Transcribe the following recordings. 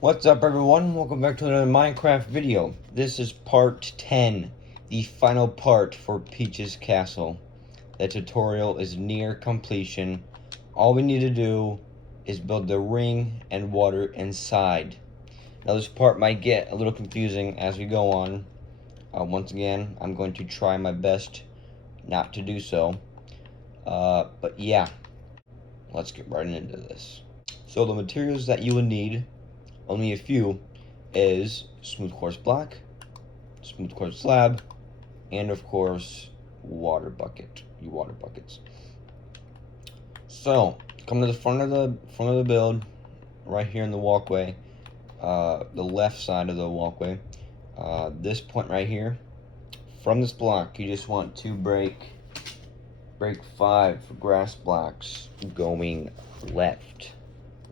What's up everyone? Welcome back to another Minecraft video. This is part 10, the final part for Peach's Castle. The tutorial is near completion. All we need to do is build the ring and water inside. Now this part might get a little confusing as we go on. Once again, I'm going to try my best not to do so. But yeah, let's get right into this. So the materials that you will need, only a few, is smooth quartz block, smooth quartz slab, and of course water buckets. So come to the front of the build, right here in the walkway, the left side of the walkway. This point right here. From this block, you just want to break 5 grass blocks going left.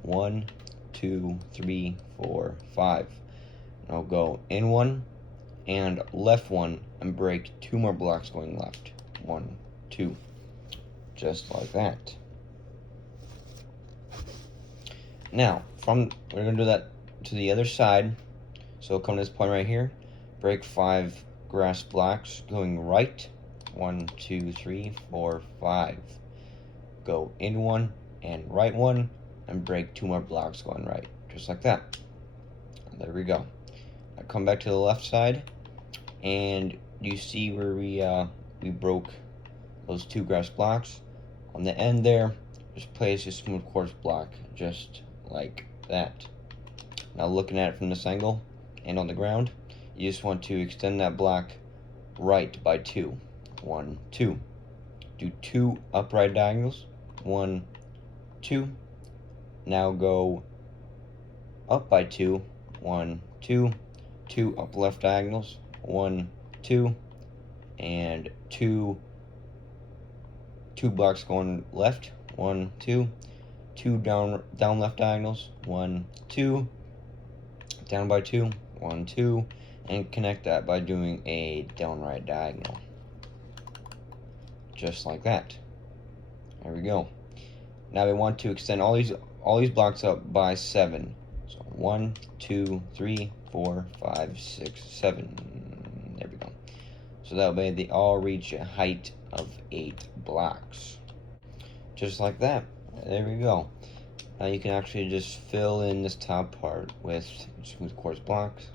1, 2, 3, 4, 5. Now go in one and left one and break 2 more blocks going left. 1, 2. Just like that. Now, we're gonna do that to the other side. So come to this point right here, break 5 grass blocks going right. 1, 2, 3, 4, 5. Go in one and right one and break 2 more blocks going right. Just like that. And there we go. I come back to the left side, and you see where we broke those 2 grass blocks. On the end there, just place a smooth quartz block, just like that. Now looking at it from this angle and on the ground, you just want to extend that block right by 2. 1, 2. Do 2 upright diagonals. 1, 2. Now go up by 2. 1, 2. 2 up left diagonals. 1, 2. And 2 blocks going left. 1, 2. 2 down left diagonals. 1, 2. Down by 2. 1, 2. And connect that by doing a down right diagonal. Just like that. There we go. Now we want to extend all these blocks up by 7. So 1, 2, 3, 4, 5, 6, 7. There we go. So that way they all reach a height of 8 blocks. Just like that. There we go. Now you can actually just fill in this top part with smooth quartz blocks.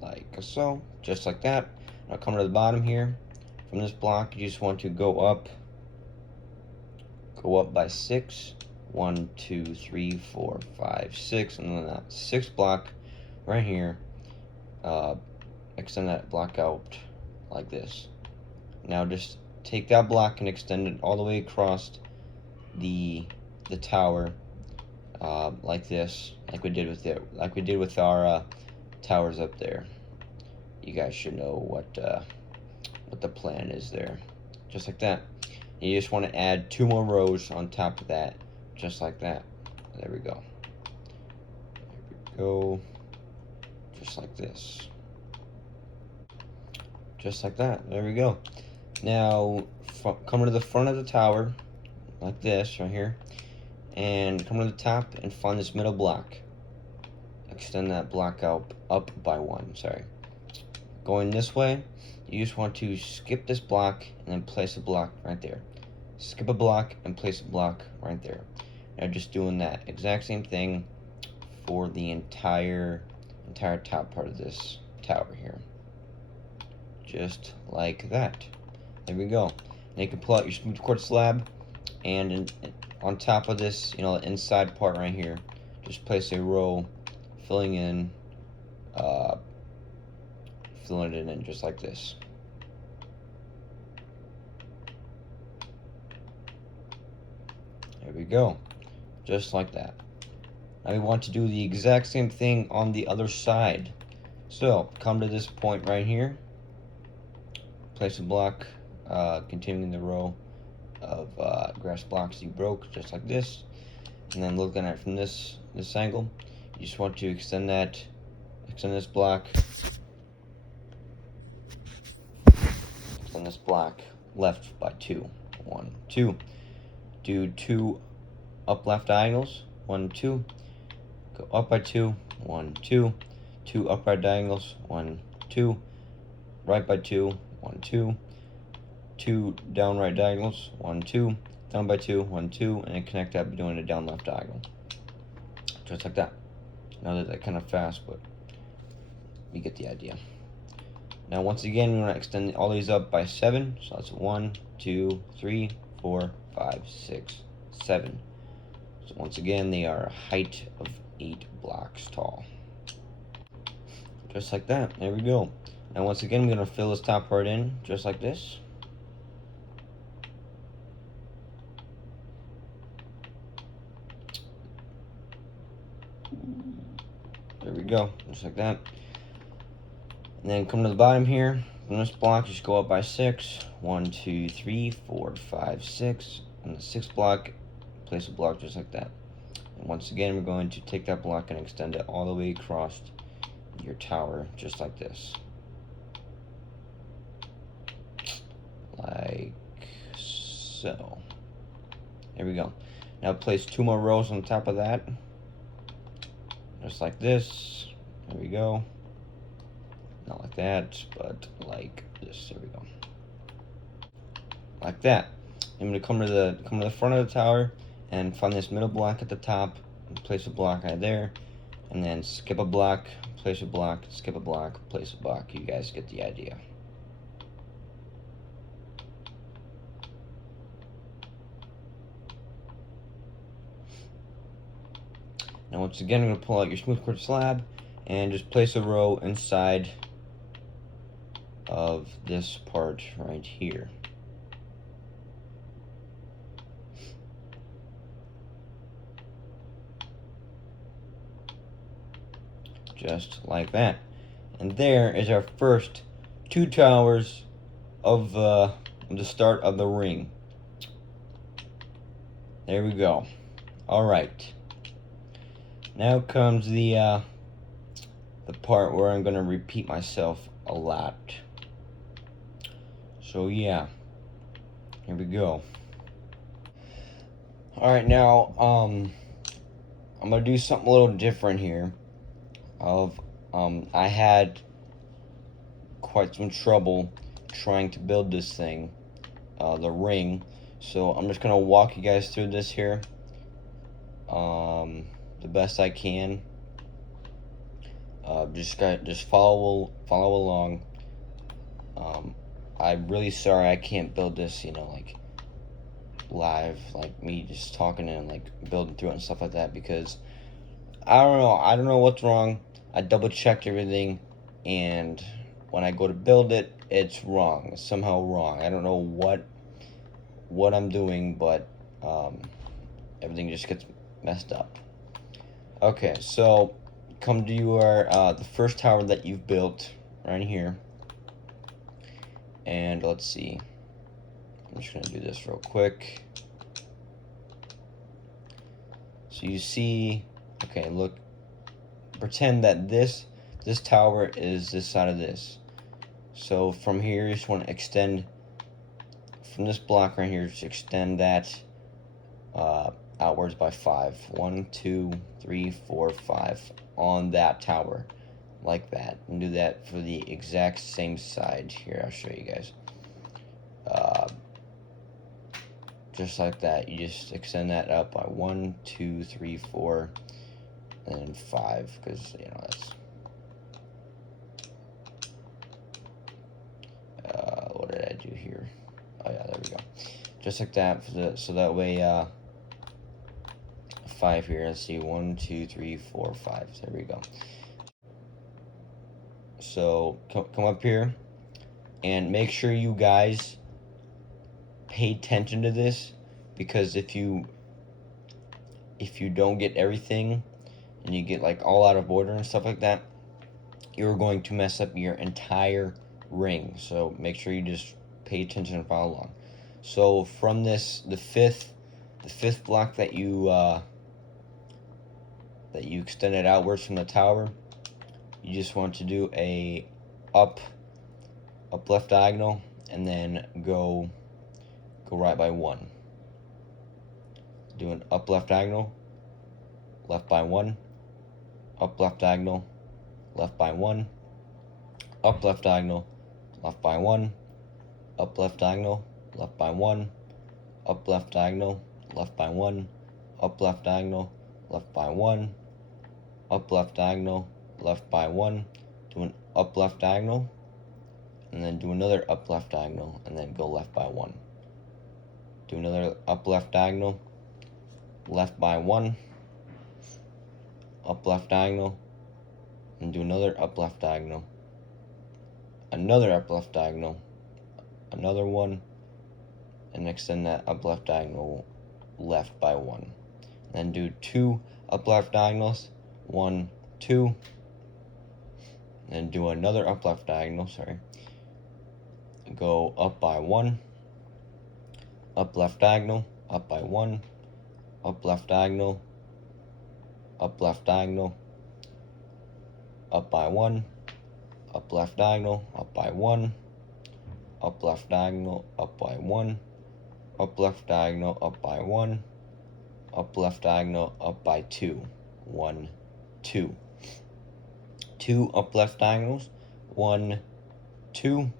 Like so. Just like that. Now come to the bottom here. From this block, you just want to go up by 6. 1, 2, 3, 4, 5, 6, and then that 6th block right here. Extend that block out like this. Now just take that block and extend it all the way across the tower, like this, like we did with our towers up there. You guys should know what the plan is there. Just like that. You just want to add 2 more rows on top of that, just like that. There we go. There we go. Just like this. Just like that. There we go. Now, come to the front of the tower, like this, right here, and come to the top and find this middle block. Extend that block out up by 1. Sorry. Going this way, you just want to skip this block and then place a block right there. Skip a block and place a block right there. Now just doing that exact same thing for the entire top part of this tower here. Just like that. There we go. Now you can pull out your smooth quartz slab, and on top of this, the inside part right here, just place a row, filling it in just like this. There we go. Just like that. Now we want to do the exact same thing on the other side. So come to this point right here, place a block, continuing the row of grass blocks you broke, just like this. And then looking at it from this angle, you just want to extend this block, left by 2. 1, 2. Do 2 up left diagonals, 1, 2, go up by 2, 1, 2, 2 up right diagonals, 1, 2, right by 2, 1, 2, 2 down right diagonals, 1, 2, down by 2, 1, 2, and then connect that by doing a down left diagonal. Just like that. Now that's kind of fast, but you get the idea. Now once again, we want to extend all these up by 7, so that's 1, 2, 3, 4, 5, 6, 7. So once again, they are a height of 8 blocks tall. Just like that. There we go. Now once again, I'm going to fill this top part in just like this. There we go, just like that. And then come to the bottom here. From this block, just go up by 6. 1, 2, 3, 4, 5, 6. On the 6th block, place a block just like that. And once again, we're going to take that block and extend it all the way across your tower, just like this. Like so. There we go. Now place 2 more rows on top of that. Just like this. There we go. Not like that, but like this. There we go. Like that. I'm gonna come to the front of the tower and find this middle block at the top and place a block right there, and then skip a block, place a block, skip a block, place a block. You guys get the idea. Now once again, I'm gonna pull out your smooth quartz slab and just place a row inside of this part right here. Just like that. And there is our first 2 towers of the start of the ring. There we go. Alright. Now comes the part where I'm gonna repeat myself a lot. So yeah. Here we go. Alright, now I'm gonna do something a little different here. I had quite some trouble trying to build this thing, the ring. So I'm just gonna walk you guys through this here, the best I can. Just follow along. I'm really sorry I can't build this, like live, like me just talking and like building through it and stuff like that, because I don't know what's wrong. I double checked everything, and when I go to build it, it's wrong. It's somehow wrong. I don't know what I'm doing, but everything just gets messed up. Okay, so come to your the first tower that you've built right here, and let's see. I'm just gonna do this real quick. So you see, okay, look. Pretend that this tower is this side of this. So from here, you just want to extend from this block right here. Just extend that outwards by 5. 1, 2, 3, 4, 5 on that tower, like that. And do that for the exact same side. Here, I'll show you guys. Just like that. You just extend that up by 1, 2, 3, 4. And 5, because that's what did I do here? Oh yeah, there we go. Just like that, so that way 5 here. Let's see, 1, 2, 3, 4, 5. There we go. So come up here and make sure you guys pay attention to this, because if you don't get everything and you get like all out of order and stuff like that, you're going to mess up your entire ring. So make sure you just pay attention and follow along. So from this, the fifth block that you extended outwards from the tower, you just want to do a up left diagonal, and then go right by 1, do an up left diagonal, left by 1, up left diagonal, left by 1, up left diagonal, left by 1, up left diagonal, left by 1, up left diagonal, left by 1, up left diagonal, left by 1, up left diagonal, left by 1, do an up left diagonal, and then do another up left diagonal, and then go left by 1. Do another up left diagonal, left by 1, up left diagonal, and do another up left diagonal, another up left diagonal, another one, and extend that up left diagonal left by 1. Then do 2 up left diagonals, 1, 2, and do another up left diagonal, go up by 1, up left diagonal, up by 1, up left diagonal, up left diagonal, up by 1, up left diagonal, up by 1, up left diagonal, up by 1, up left diagonal, up by 1, up left diagonal, up by 2, 1, 2. 2 up left diagonals, 1, 2,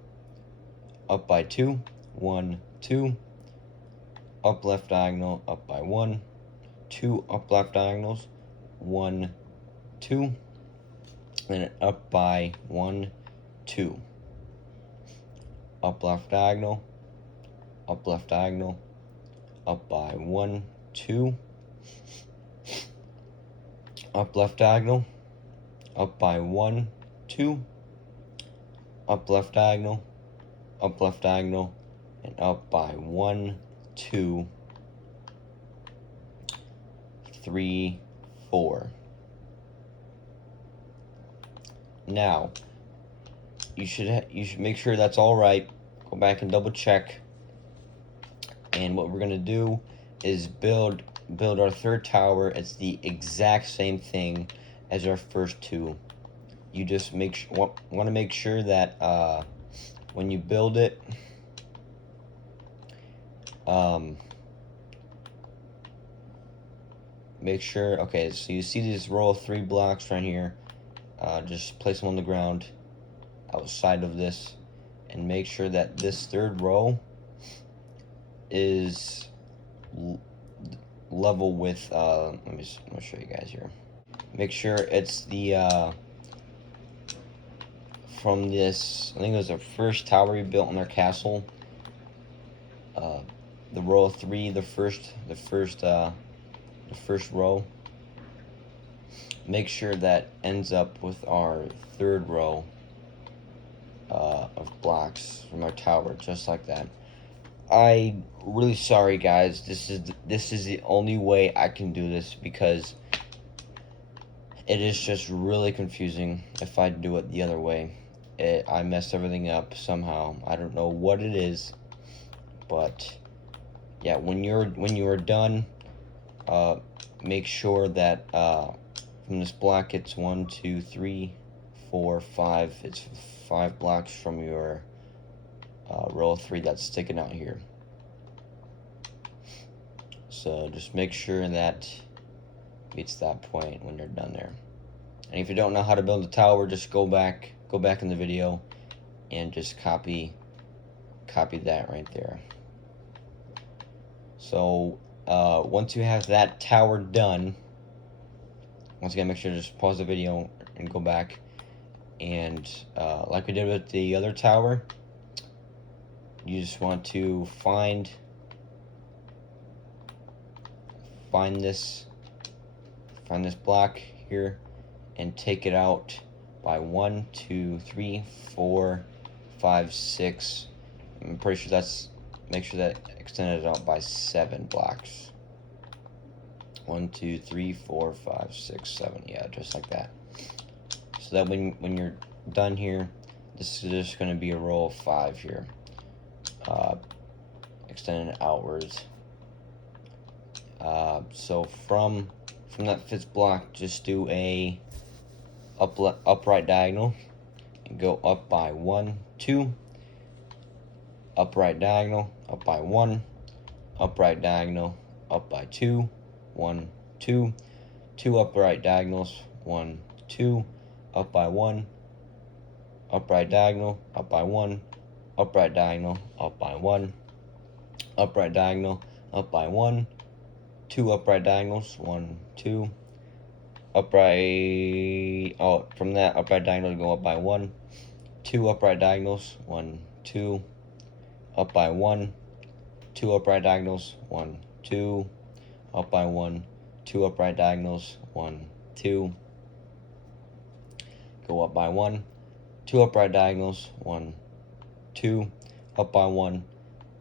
up by 2, 1, 2, up left diagonal, up by 1, 2 up left diagonals, 1, 2, and up by 1, 2, up left diagonal, up left diagonal, up by 1, 2, up left diagonal, up by 1, 2, up left diagonal, and up by 1, 2, 3, 4. Now, you should make sure that's all right. Go back and double check. And what we're gonna do is build our third tower. It's the exact same thing as our first two. You just want to make sure that when you build it, make sure. Okay, so you see this row of 3 blocks right here. Just place them on the ground outside of this, and make sure that this third row is level with let me show you guys here. Make sure it's the from this, I think it was the first tower we built in our castle, the row of 3, the first row. Make sure that ends up with our third row of blocks from our tower, just like that. I'm really sorry, guys. This is the only way I can do this, because it is just really confusing if I do it the other way. I messed everything up somehow. I don't know what it is, but yeah, when you're done, make sure that from this block it's 1, 2, 3, 4, 5. It's 5 blocks from your row of 3 that's sticking out here. So just make sure that meets that point when you're done there. And if you don't know how to build a tower, just go back in the video and just copy that right there. So once you have that tower done, once again, make sure to just pause the video and go back, and like we did with the other tower, you just want to find this block here and take it out by 1, 2, 3, 4, 5, 6. I'm pretty sure make sure that extended it out by 7 blocks. 1, 2, 3, 4, 5, 6, 7. Yeah, just like that. So that when you're done here, this is just going to be a row of 5 here, extending outwards. So from that 5th block, just do a upright diagonal and go up by 1, 2, upright diagonal, up by 1, upright diagonal, up by 2, 1, 2, 2 upright diagonals, 1, 2, up by 1, upright diagonal, up by 1, upright diagonal, up by 1, upright diagonal, up by 1, 2 upright diagonals, 1, 2, upright, from that upright diagonal to go up by 1, 2 upright diagonals, 1, 2, up by 1, 2 upright diagonals, 1, 2, up by 1, 2 upright diagonals, 1, 2, go up by 1, 2 upright diagonals, 1, 2, up by 1,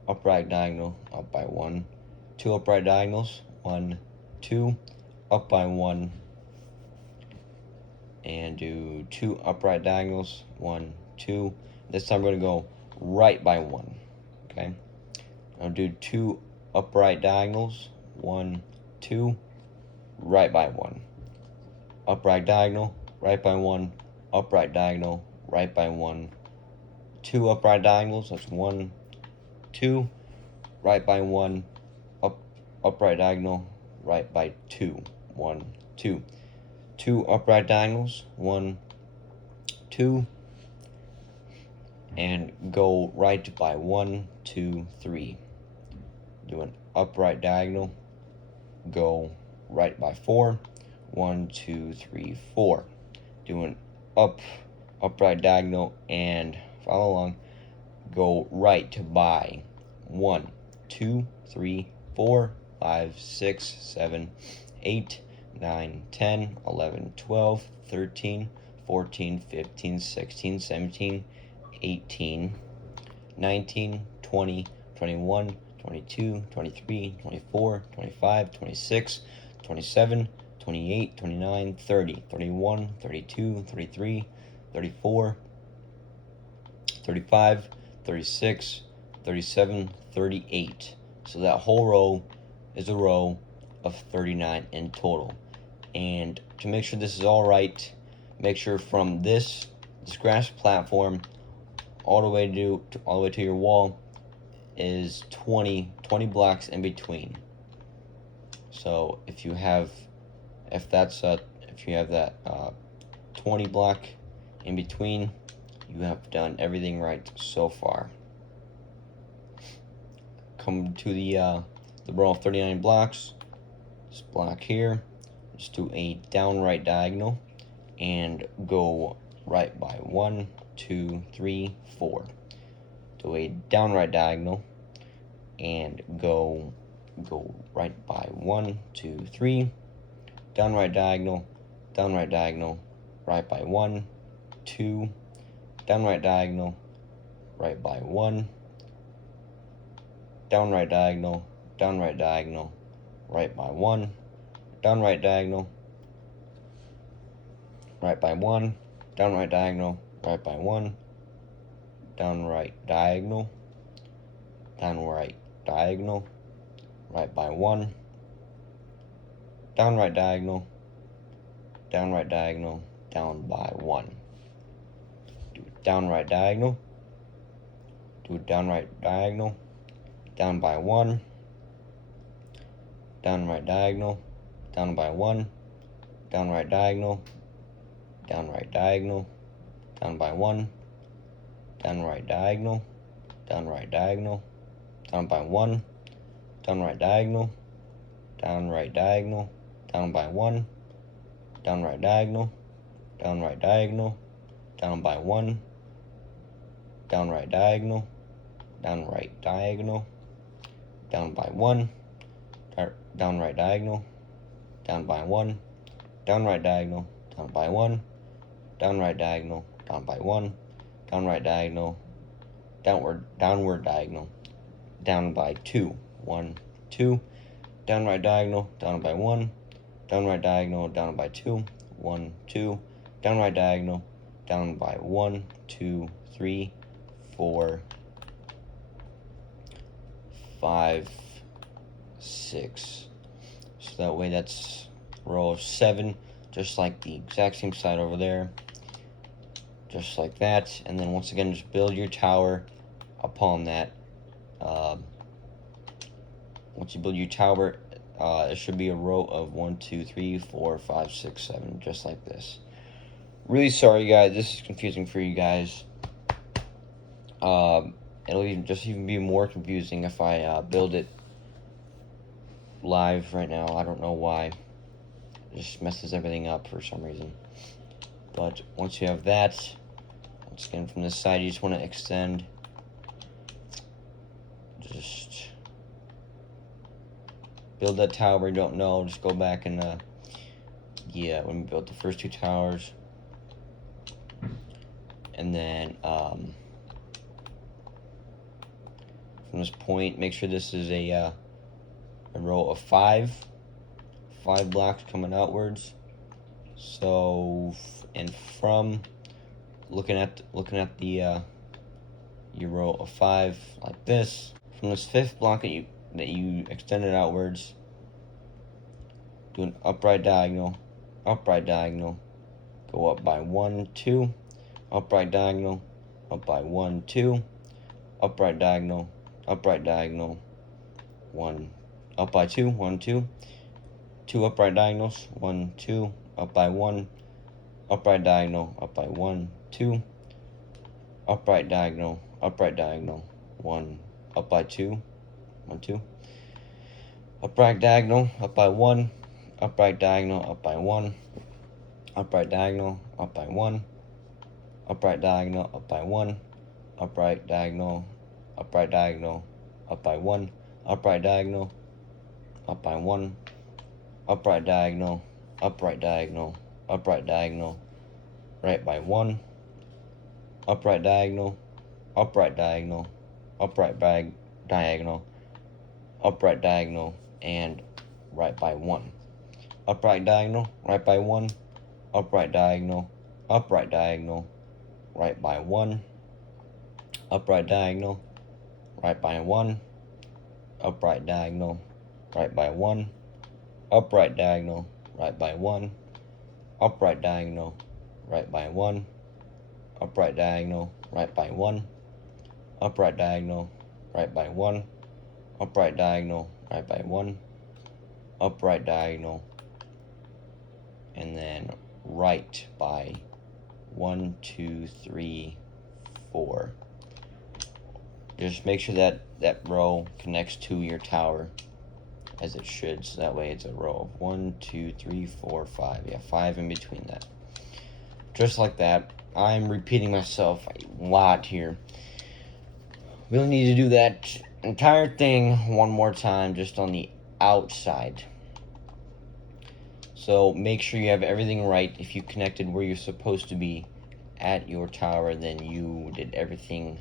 upright diagonal, up by 1, 2 upright diagonals, 1, 2, up by 1, and do 2 upright diagonals, 1, 2. This time we're going to go right by 1, okay? I'll do 2 upright diagonals, 1, 2, right by 1. Upright diagonal, right by 1, upright diagonal, right by 1. 2 upright diagonals, that's 1, 2, right by 1, upright diagonal, right by 2, 1, 2. 2 upright diagonals, 1, 2, and go right by 1, 2, 3. Do an upright diagonal, go right by 4, 1, 2, 3, 4. Do an upright diagonal and follow along, go right by 1, 2, 3, 4, 5, 6, 7, 8, 9, 10, 11, 12, 13, 14, 15, 16, 17, 18, 19, 20, 21, 22, 23, 24, 25, 26, 27, 28, 29, 30, 31, 32, 33, 34, 35, 36, 37, 38. So that whole row is a row of 39 in total. And to make sure this is all right, make sure from this grass platform all the way to your wall is 20 blocks in between. So if you have that 20 block in between, you have done everything right so far. Come to the row of 39 blocks. This block here, just do a down right diagonal and go right by 1, 2, 3, 4. Do a down right diagonal and go right by 1, 2, 3. Down right diagonal, right by 1, 2. Down right diagonal, right by 1. Down right diagonal, right by 1. Down right diagonal, right by 1. Down right diagonal, right by 1. Down right diagonal, right by 1. Down right diagonal, down by 1. Do down right diagonal, down by 1. Down right diagonal, down by 1. Down right diagonal, down by 1. Down right diagonal, down by 1. Down right diagonal, down by 1. Down right diagonal, down by 1. Down right diagonal, down by 1. Down right diagonal, down by 1. Down right diagonal, down by 1. Down right diagonal, down by 1. Down right diagonal, downward diagonal, down by 2. 1, 2. Down right diagonal, down by 1. Down right diagonal, down by 2. 1, 2. Down right diagonal, down by 1, 2, 3, 4, 5, 6. So that way that's row of 7, just like the exact same side over there. Just like that. And then once again, just build your tower upon that. Once you build your tower It should be a row of 1, 2, 3, 4, 5, 6, 7, just like this. Really sorry, guys. This is confusing for you guys. It'll even be more confusing if I build it live right now. I don't know why. It just messes everything up for some reason. But once you have that, once again from this side, you just want to extend. Just build that tower. You don't know. Just go back and yeah, when we built the first 2 towers, and then from this point, make sure this is a row of 5 blocks coming outwards. So, and from looking at the your row of 5 like this, from this 5th block that you extended outwards, do an upright diagonal, go up by 1, 2, upright diagonal, up by 1, 2, upright diagonal, 1, up by 2, 1, 2, 2 upright diagonals, 1, 2, up by 1, upright diagonal, up by 1, 2, upright diagonal, 1, up by 2, 1, 2, upright diagonal, up by 1, upright diagonal, up by 1, upright diagonal, up by 1, upright diagonal, up by 1, upright diagonal, up by 1, upright diagonal, up by 1, upright diagonal, right by 1, upright diagonal, diagonal, and right by 1. Upright diagonal, right by 1, upright diagonal, right by 1, upright diagonal, right by 1, upright diagonal, right by 1, upright diagonal, right by 1, upright diagonal, right by 1, upright diagonal, right by 1, upright diagonal, right by 1, upright diagonal, right by 1, upright diagonal, and then right by 1, 2, 3, 4. Just make sure that row connects to your tower as it should, so that way it's a row of 1, 2, 3, 4, 5. Yeah, 5 in between that. Just like that. I'm repeating myself a lot here. We'll need to do that entire thing one more time, just on the outside. So make sure you have everything right. If you connected where you're supposed to be at your tower, then you did everything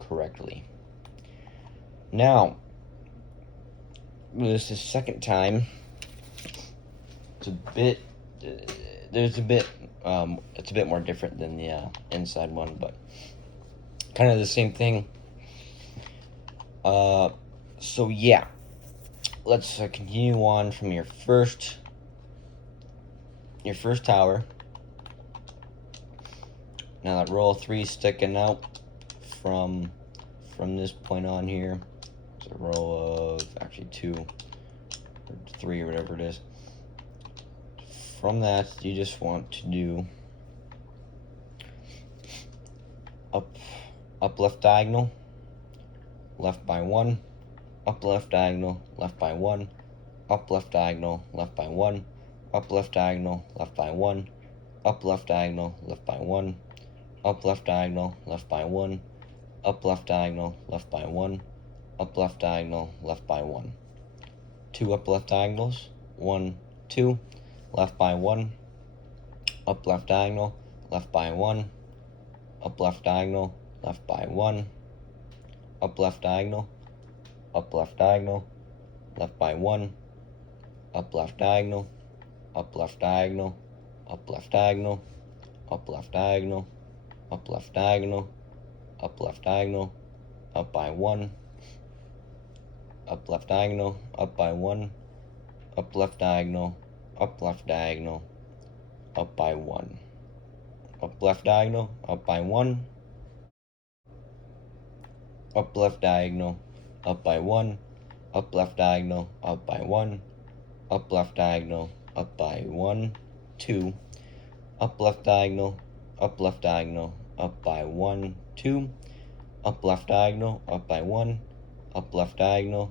correctly. Now, this is the second time. It's a bit, it's a bit more different than the inside one, but kind of the same thing. So yeah, let's continue on from your first tower. Now that row of 3 sticking out from this point on here. It's a row of actually 2 or 3 or whatever it is. From that, you just want to do up left diagonal, left by 1, up left diagonal, left by 1, up left diagonal, left by 1, up left diagonal, left by 1, up left diagonal, left by 1, up left diagonal, left by 1, up left diagonal, left by 1, up left diagonal, left by 1. 2 up left diagonals, 1, 2, left by 1, up left diagonal, left by 1, up left diagonal, left by 1, up left diagonal, left by 1, up left diagonal, up left diagonal, up left diagonal, up left diagonal, up left diagonal, up left diagonal, up by 1, up left diagonal, up by 1, up left diagonal, up left diagonal, up by 1, up left diagonal, up by 1, up left diagonal, up by 1, up left diagonal, up by 1, up left diagonal, up by 1, 2, up left diagonal, up left diagonal, up by 1, 2, up left diagonal, up by 1, up left diagonal,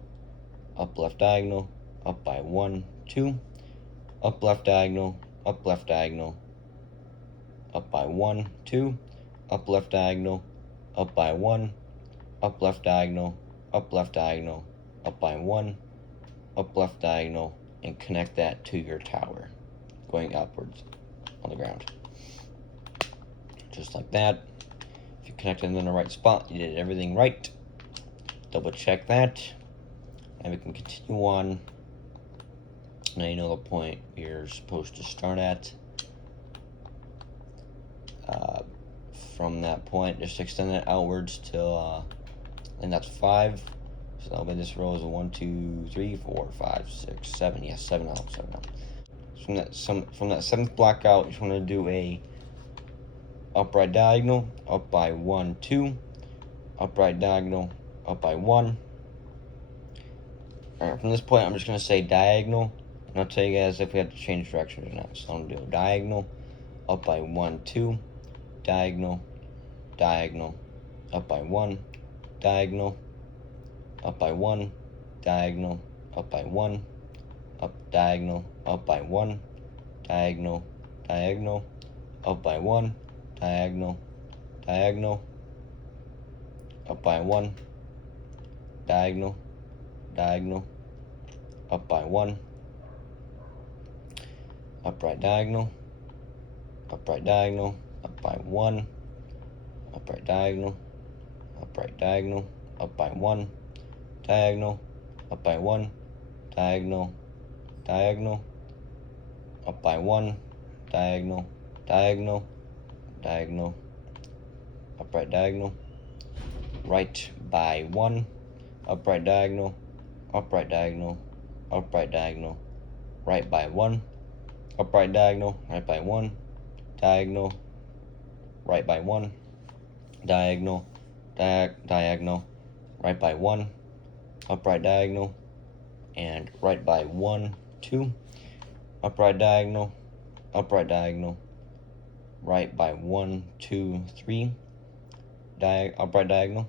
up left diagonal, up by 1, 2, up left diagonal, up left diagonal, up by 1, 2, up left diagonal, up by 1, up left diagonal, up left diagonal, up by 1, up left diagonal, and connect that to your tower, going upwards on the ground. Just like that. If you connected in the right spot, you did everything right. Double check that, and we can continue on. Now you know the point you're supposed to start at. From that point, just extend it outwards till, and that's 5. So that'll be this row is 1, 2, 3, 4, 5, 6, 7. Yes, 7 out, 7 out. From that 7th block out, you just want to do a upright diagonal, up by 1, 2, upright diagonal, up by 1. Alright, from this point, I'm just going to say diagonal, and I'll tell you guys if we have to change directions or not. So I'm going to do a diagonal, up by 1, 2, diagonal, diagonal, up by 1, diagonal, up by 1, diagonal, up by 1, up diagonal, up by 1, diagonal, diagonal, up by 1, diagonal, diagonal, up by 1, diagonal, diagonal, up by 1, upright diagonal, upright diagonal, up by 1, upright diagonal, upright diagonal, up by 1, diagonal, up by 1, diagonal, diagonal, up by 1, diagonal, diagonal, diagonal, upright diagonal, right by 1, upright diagonal, upright diagonal, upright diagonal, right by 1, upright diagonal, right by 1, diagonal, right by 1, diagonal, diagonal, right by 1, upright diagonal, and right by 1, 2, upright diagonal, upright diagonal, right by 1, 2, 3, upright diagonal,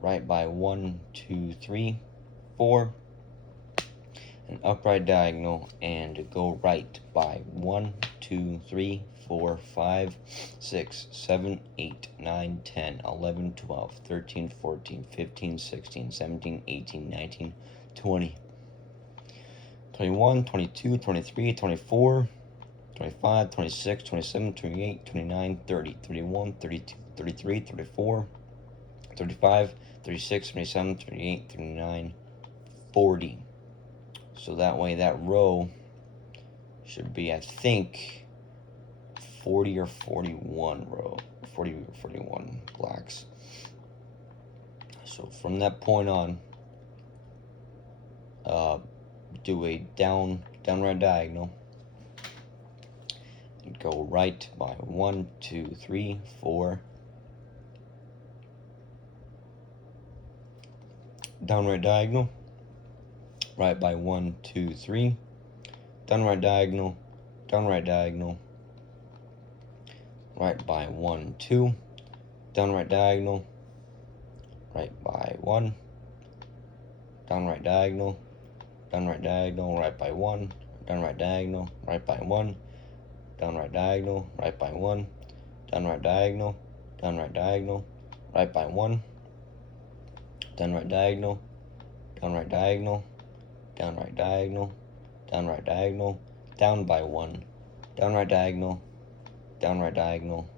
right by 1, 2, 3, 4, an upright diagonal, and go right by 1, 2, 3, 4, 5, 6, 7, 8, 9, 10, 11, 12, 13, 14, 15, 16, 17, 18, 19, 20, 21, 22, 23, 24, 25, 26, 27, 28, 29, 30, 31, 32, 33, 34, 35, 36, 37, 38, 39, 40. So that way that row should be, I think, 40 or 41 row, 40 or 41 blocks. So from that point on, do a downright diagonal, and go right by 1, 2, 3, 4, downright diagonal, right by 1, 2, 3, downright diagonal, downright diagonal, right by 1, 2, downright diagonal, right by 1, downright diagonal, downright diagonal, right by 1, downright diagonal, right by 1, downright diagonal, right by 1, downright diagonal, downright diagonal, right by 1, downright diagonal, downright diagonal, downright diagonal, downright diagonal, down by 1, downright diagonal, downright diagonal,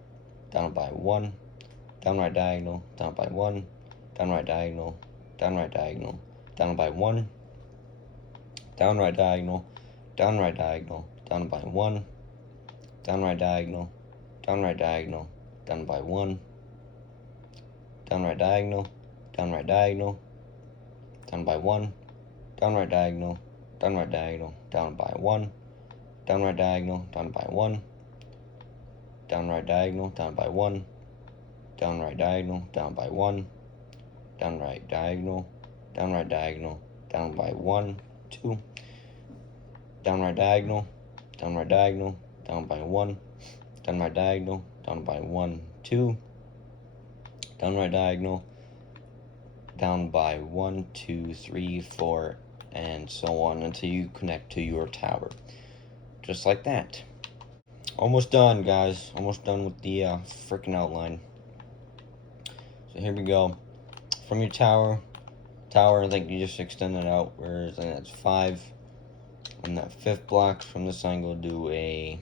down by 1, downright diagonal, down by 1, downright diagonal, downright diagonal, down by 1, downright diagonal, downright diagonal, down by 1, downright diagonal, downright diagonal, down by 1, downright diagonal, downright diagonal, down by 1, downright diagonal, downright diagonal, down by 1, downright diagonal, down by 1, downright diagonal, down by 1, downright diagonal, down by 1, downright diagonal, downright diagonal, down by 1, 2, down right diagonal, down right diagonal, down by 1, down right diagonal, down by 1, 2, down right diagonal, down by 1, 2, 3, 4, and so on until you connect to your tower. Just like that. Almost done, guys. Almost done with the freaking outline. So here we go. From your tower, I think you just extend it out. Whereas I think that's 5. And that 5th block from this angle, do a...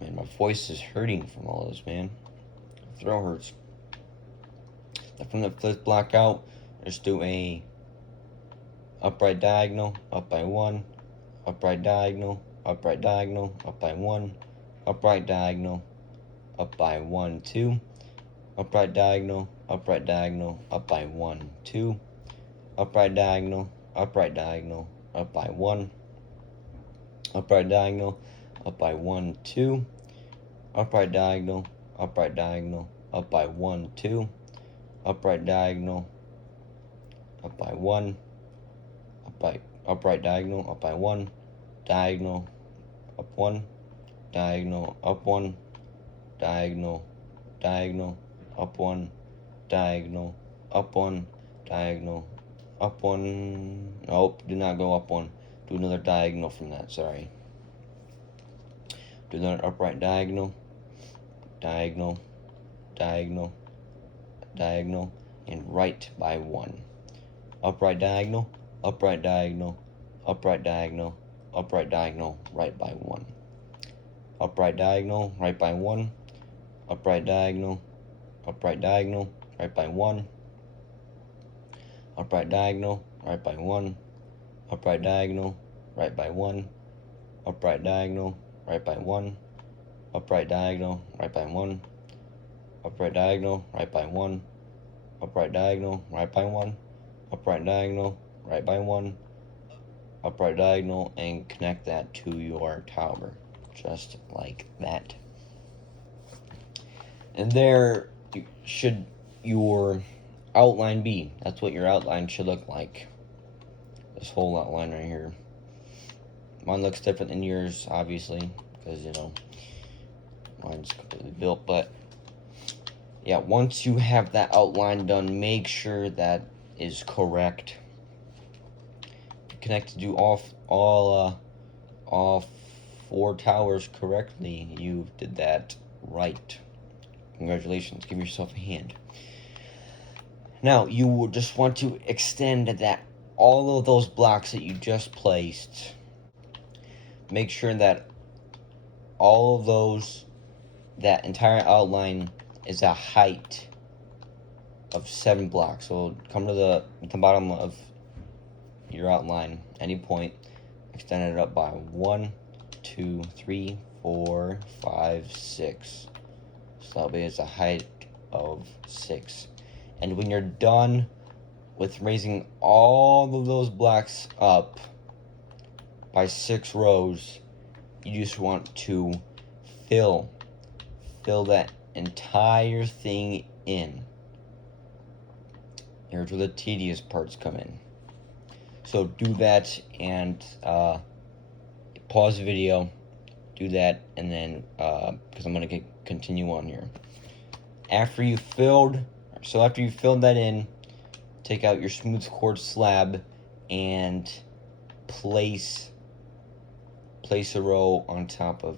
Man, my voice is hurting from all this, man. My throat hurts. From the 5th block out, just do a upright diagonal, up by 1, upright diagonal, upright diagonal, up by 1, upright diagonal, up by 1, 2, upright diagonal, up by 1, 2, upright diagonal, up by 1, upright diagonal, up by 1, 2, upright diagonal, up by 1, 2, upright diagonal, up by 1, upright diagonal, up by 1, diagonal, up 1, diagonal, up 1, diagonal, diagonal, up 1, diagonal, up 1, diagonal, up 1, nope, do not go up 1, do another diagonal from that, sorry. Do another upright diagonal, diagonal, diagonal, diagonal, and right by 1. Upright diagonal, upright diagonal, upright diagonal, upright diagonal, right by 1. Upright diagonal, right by 1. Upright diagonal, right by 1. Upright diagonal, right by 1. Upright diagonal, right by 1. Upright diagonal, right by 1. Upright diagonal, right by 1. Upright diagonal, right by 1. Upright diagonal, right by 1. Upright diagonal, right by 1. Upright diagonal, and connect that to your tower, just like that. And there should your outline be. That's what your outline should look like. This whole outline right here. Mine looks different than yours, obviously, because, you know, mine's completely built. But, yeah, once you have that outline done, make sure that is correct. Connect to do all 4 towers correctly. You did that right. Congratulations. Give yourself a hand. Now, you will just want to extend that all of those blocks that you just placed. Make sure that all of those, that entire outline is a height of 7 blocks. So come to the bottom of your outline, any point, extend it up by 1, 2, 3, 4, 5, 6. So that way it's a height of 6. And when you're done with raising all of those blocks up by 6 rows, you just want to fill that entire thing in. Here's where the tedious parts come in. So do that and pause the video, do that, and then because I'm gonna continue on here. After you filled that in, take out your smooth quartz slab and place a row on top of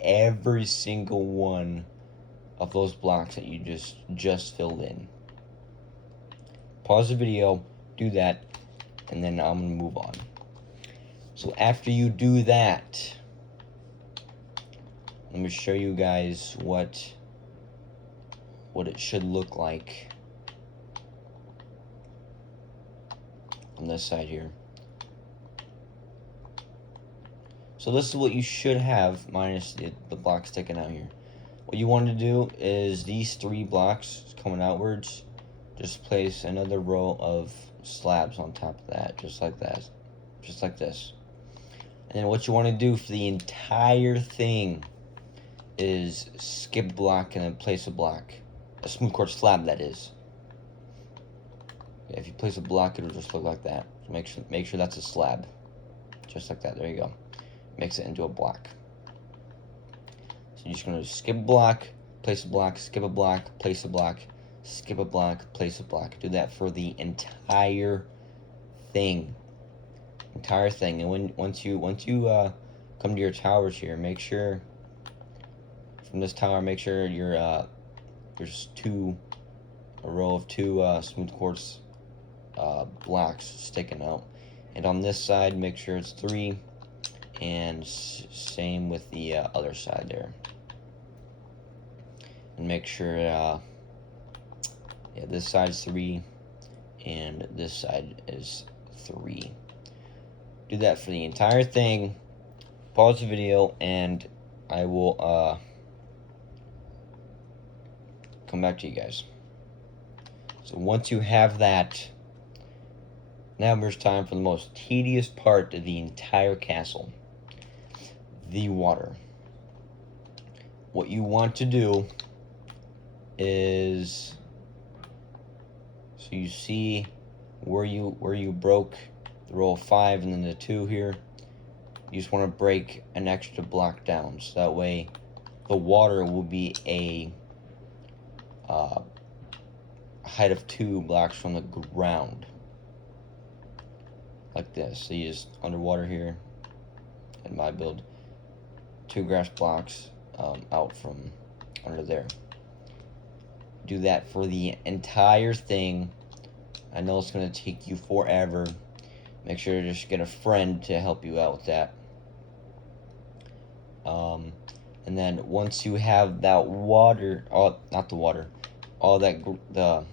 every single one of those blocks that you just filled in. Pause the video, do that, and then I'm gonna move on. So after you do that, let me show you guys what it should look like on this side here. So this is what you should have, minus the block sticking out here. What you want to do is these 3 blocks coming outwards, just place another row of slabs on top of that, just like that, just like this. And then what you want to do for the entire thing is skip a block and then place a block, a smooth quartz slab, that is. If you place a block, it'll just look like that. So make sure that's a slab, just like that. There you go. Mix it into a block. So you're just gonna skip a block, place a block, skip a block, place a block, skip a block, place a block. Do that for the entire thing. And once you come to your towers here, make sure from this tower, make sure there's a row of two smooth quartz blocks sticking out, and on this side make sure it's 3, and same with the other side there. And make sure yeah, this side's 3 and this side is 3. Do that for the entire thing. Pause the video and I will come back to you guys. So once you have that, now there's time for the most tedious part of the entire castle. The water. What you want to do is, so you see where you broke the row of 5 and then the 2 here, you just want to break an extra block down, so that way the water will be a height of 2 blocks from the ground, like this. So you just underwater here in my build, 2 grass blocks out from under there. Do that for the entire thing. I know it's gonna take you forever. Make sure to just get a friend to help you out with that. And then once you have that water, not the water, all that, the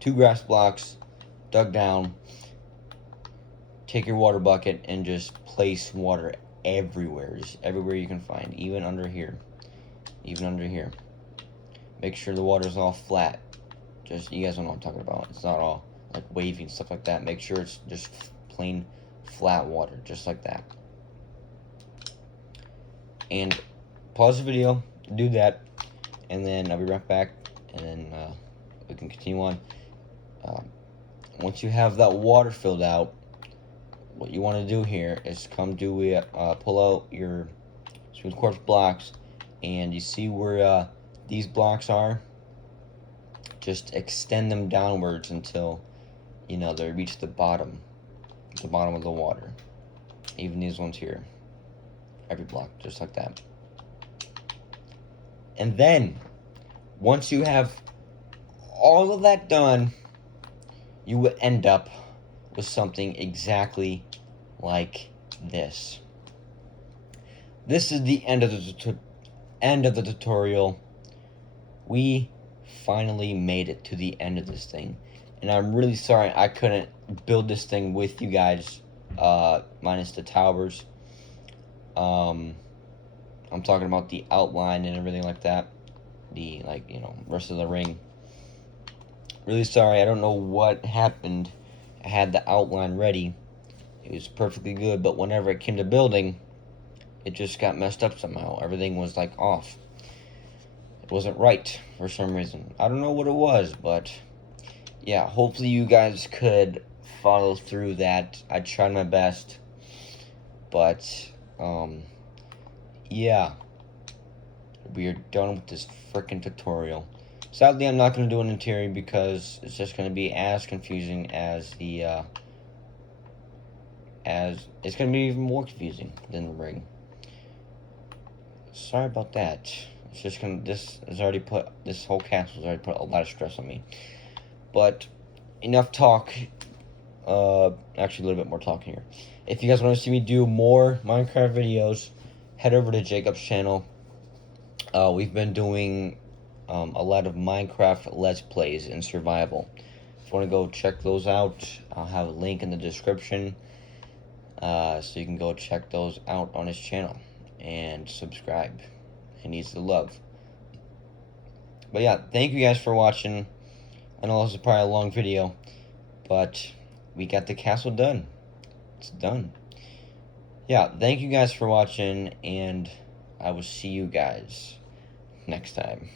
2 grass blocks dug down, take your water bucket and just place water everywhere, just everywhere you can find, even under here, Make sure the water's all flat. Just, you guys know what I'm talking about. It's not all like wavy and stuff like that. Make sure it's just plain flat water, just like that. And pause the video, do that, and then I'll be right back, and then we can continue on. Once you have that water filled out, what you want to do here is come do it, pull out your smooth quartz blocks, and you see where these blocks are, just extend them downwards until they reach the bottom of the water. Even these ones here, every block, just like that. And then once you have all of that done, you will end up with something exactly like this. This is the end of the tutorial. We finally made it to the end of this thing, and I'm really sorry I couldn't build this thing with you guys, minus the towers. I'm talking about the outline and everything like that, the rest of the ring. Really sorry, I don't know what happened. I had the outline ready, it was perfectly good, but whenever it came to building, it just got messed up somehow. Everything was like off. It wasn't right for some reason. I don't know what it was, but yeah, hopefully you guys could follow through that. I tried my best, but yeah, we are done with this freaking tutorial. Sadly, I'm not going to do an interior because it's just going to be as confusing as the it's going to be even more confusing than the ring. Sorry about that. It's just gonna, this whole castle has already put a lot of stress on me. But enough talk. Actually, a little bit more talking here. If you guys want to see me do more Minecraft videos, head over to Jacob's channel. We've been doing a lot of Minecraft Let's Plays in survival. If you want to go check those out, I'll have a link in the description, so you can go check those out on his channel and subscribe. He needs the love. But yeah, thank you guys for watching. I know this is probably a long video, but we got the castle done. It's done. Yeah, thank you guys for watching, and I will see you guys next time.